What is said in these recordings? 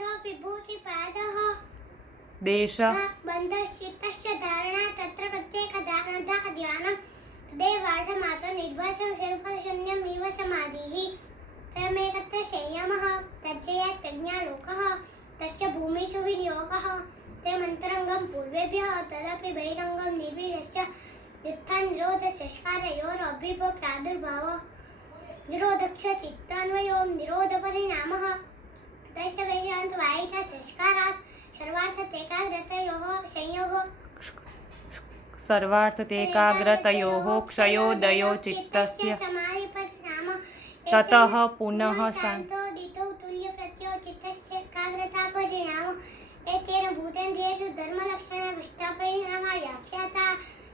अथ विभूतिपादः देश बन्धश्चित्तस्य धारणा तत्र प्रत्येकदानतः ध्यानं तदेवार्थमात्र निर्भासं स्वरूपशून्यम् इव समाधिः तमेकत्र संयमः तज्जयात् प्रज्ञालोकः तस्य भूमिषु विनियोगः तमन्तरङ्गं पूर्वेभ्यः तदपि बहिरङ्गं निर्वीर्यस्य युक्तानिरोधसंस्कारयोरभिप्रादुर्भावः निरोधक्ष चित्तान्वयो निरोधपरिणामः तस्य वेदान्तवायिता संस्कारात् सर्वार्थतेकाग्रतयोः संयोगो सर्वार्थतेकाग्रतयोः क्षयोदयो चित्तस्य समाधिपरिणामः ततः पुनः शान्तोदितो तुल्यप्रत्यो चित्तस्य एकाग्रतापरिणामः एतेन भूतेन्द्रियेषु धर्मलक्षणविष्टापरिणामा व्याख्याता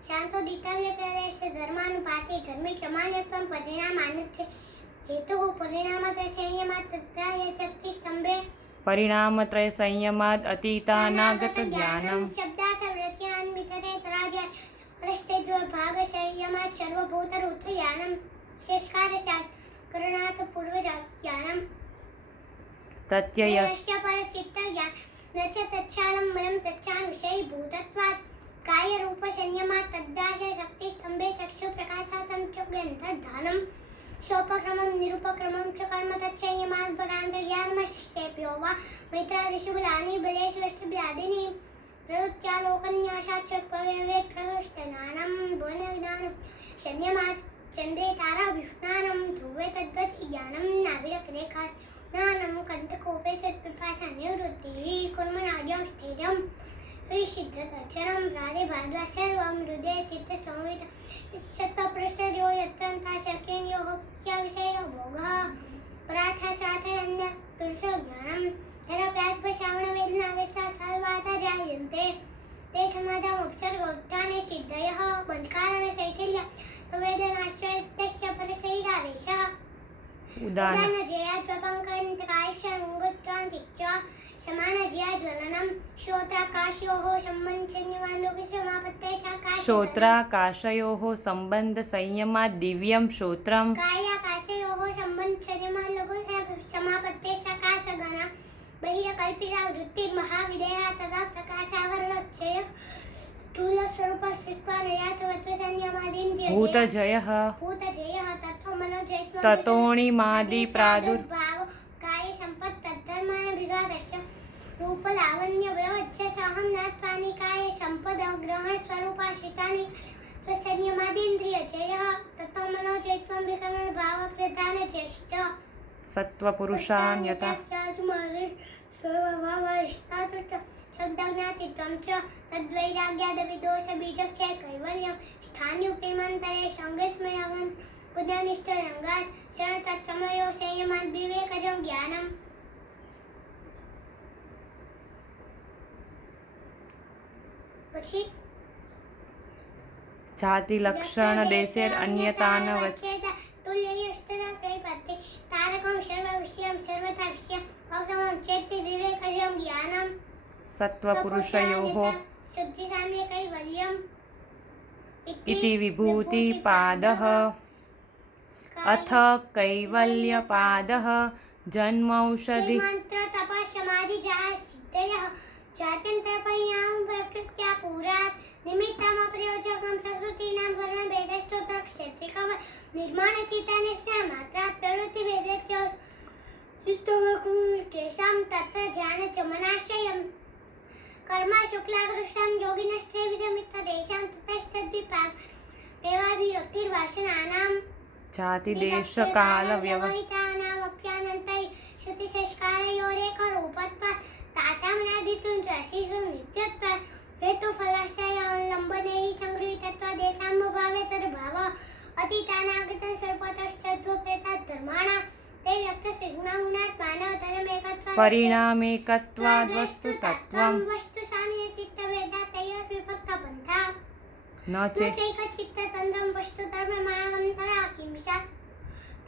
शान्तोदितव्यप्रदेशे धर्मानुपाते धर्मिक्रमाण्यत्वं परिणामान्यत्वे हेतुः परिणामत्रय संयमात् तद्धायशक्तिस्तम्भे परिणामत्रय संयमात् अतीतानागत ज्ञानम् शब्दार्थ वृत्त्यान्वितरेतराज्यात् परस्तेज्वभाग संयमात् सर्वभूतरूपज्ञानं संस्कारशात् करणात् पूर्वज्ञानं प्रत्ययस्य परचित्तज्ञान न च तच्छानं मनं तच्छान विषयीभूतत्वात् कायरूपसंयमात् तद्दास्य शक्तिस्तम्भे चक्षुप्रकाशात् संख्योगन्तर्धानं सोपक्रमं निरुपक्रमं च कर्म तत्संयमात् परान्तर्ज्ञानमशिष्टेभ्यो वा मैत्रादिषु बलानि बलेषु अष्टबलादीनि प्रवृत्त्यालोकन्यासात् प्रविवेकप्रविष्टनानं भुवनविज्ञानं संयमात् चन्द्रे ताराविष्णानं ध्रुवे तद्गतिज्ञानं नाभिरकरेखा ज्ञानं कण्ठकोपे सत्पिपासा निवृत्तिः कुर्मनाद्यं स्थैर्यं विसिद्धदर्शनं प्रादिभाद्वा सर्वं हृदये चित्तसंवित सत्त्वप्रसर्यो यत्तन्ताशक्तियोः प्रत्याविषयो भोगः परार्थसाधयन्य पुरुषो ज्ञानं शरप्रात्पश्रावणवेदनादिष्टार्थाल्वाता जायन्ते ते समाधानोपसर्गोत्थाने सिद्धयः बन्धकारणशैथिल्य वेदनाश्चैत्यस्य परशैरावेशः उदानजयात्वपङ्कन्तकायशङ्गुत्क्रान्तिश्च समानजयाज्वलनं श्रोत्राकाशयोः सम्बन्धसंयमाल्लोकसमापत्ते श्रोत्राकाशयोः सम्बन्धसंयमात् दिव्यं श्रोत्रं कायाकाशयोः सम्बन्धसंयमाल्लोकसमापत्ते चकाशगण बहिरकल्पिता वृत्तिर्महाविदेहा तदा प्रकाशावरणोच्चय भूतजयः तत्त्वमनोजयत्वं ततोऽणिमादिप्रादुर्भावो काये सम्पत् तद्धर्मानभिघातश्च रूपलावण्यबलवच्छसहं नात्वानि काये सम्पदग्रहणस्वरूपाश्रितानि स्वसंयमादीन्द्रियजयः तत्त्वमनोजयत्वं विकरणभावप्रधानजयश्च सत्त्वपुरुषान्यता शब्दज्ञातित्वं च तद्वैराग्यादविदोषबीजक्षय कैवल्यं स्थान्युपरिमन्तरे सङ्गस्मयागन् पुण्यनिष्ठरङ्गात् शरणतत्त्वमयो संयमात् विवेकजं ज्ञानम् પછી જાતિ લક્ષણ દેશેર અન્યતાન વચ્ચે तुल्ययुष्टरं प्रैपत्ते तारकं सर्वविषयं सर्वथा विषयं अक्रमं चेति विवेकजं ज्ञानं सत्त्वपुरुषयोः शुद्धिसाम्य कैवल्यम् इति विभूतिपादः अथ कैवल्यपादः जन्मौषधि मंत्र तपः समाधि सिद्धयः जात्यन्तरपरिणाम प्रकृत्या पुरात् निमित्तम प्रयोजकं प्रकृतीनां वर्णभेदस्तोत्रक्षेत्रिकव निर्माणचितानि स्नामात्रात् प्रवृत्तिभेदस्य चित्तमकुकेशां तत्र ध्यानचमनाशयम् कर्म शुक्लाकृष्णं योगिनस्त्रिविधमित्तदेशां ततस्तद्विपाक एवाभिव्यक्तिर्वासनानां जातिदेशकालव्यवहितानामप्यानन्तै श्रुतिसंस्कारयोरेकरूपत्वात् तासां नादितुं च शिशु नित्यत्वात् हेतुफलाश्रयावलम्बने हि सङ्गृहीतत्वादेशाम्भावे तद्भावः अतीतानागतं सर्वतश्चत्वप्रेतात् धर्माणां ते व्यक्तसिग्नागुणात् मानवतरमेकत्वात् परिणामेकत्वाद् वस्तुतत्त्वं वस्तुसाम्यचित्तभेदात् तयोर्विभक्तपन्था न चैकचित्ततन्त्रं वस्तुधर्ममागमन्तरा किं स्यात्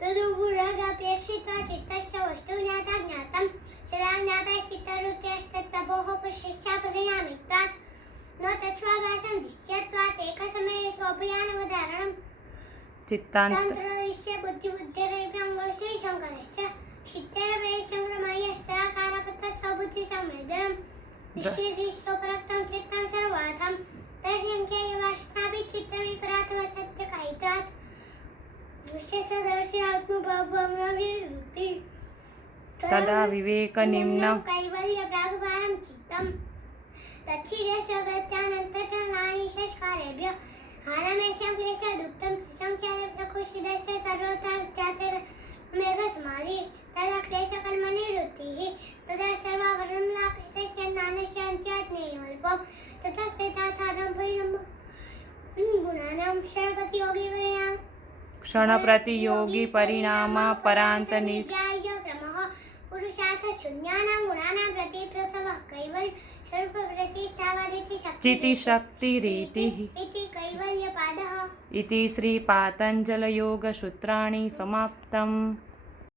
तदुपुरगापेक्षित्वा चित्तस्य वस्तुज्ञाता ज्ञातं सदा ज्ञातश्चित्तवृत्त्यस्तत्तपोः प्रशिष्यापरिणामित्वात् न तत्स्वाभासं दृश्यत्वात् एकसमये स्वभयानवधारणं चित्तान्तरस्य बुद्धिबुद्धिरेभ्यं वश्रीशङ्करश्च चित्तरवे संक्रमयस्तराकारपत्तः स्वबुद्धि तदा विवेकनिम्नं कैवल्य प्रागभारं चित्तम् तच्छिरस्वगत्यानन्तरणानि संस्कारेभ्यः हानमेषां क्लेशः दुःखं संसारेभ्यः खुशिदस्य सर्वथा मेघस्मादि तदा क्लेशकर्मनिवृत्तिः तदा सर्वावरणं लाभेते ज्ञानस्य अन्त्याज्ञेयमल्पं तथा पेतार्थारं परिणम्य गुणानां षड्पतियोगिपरिणाम क्षणप्रतियोगी परिणामा परान्तनि क्रमः पुरुषार्थ शून्यानां गुणानां प्रतिप्रसवः कैवल्य स्वरूप प्रतिष्ठावादिति चितिशक्तिरीतिः इति कैवल्यपादः इति श्रीपातञ्जलयोगसूत्राणि समाप्तम्।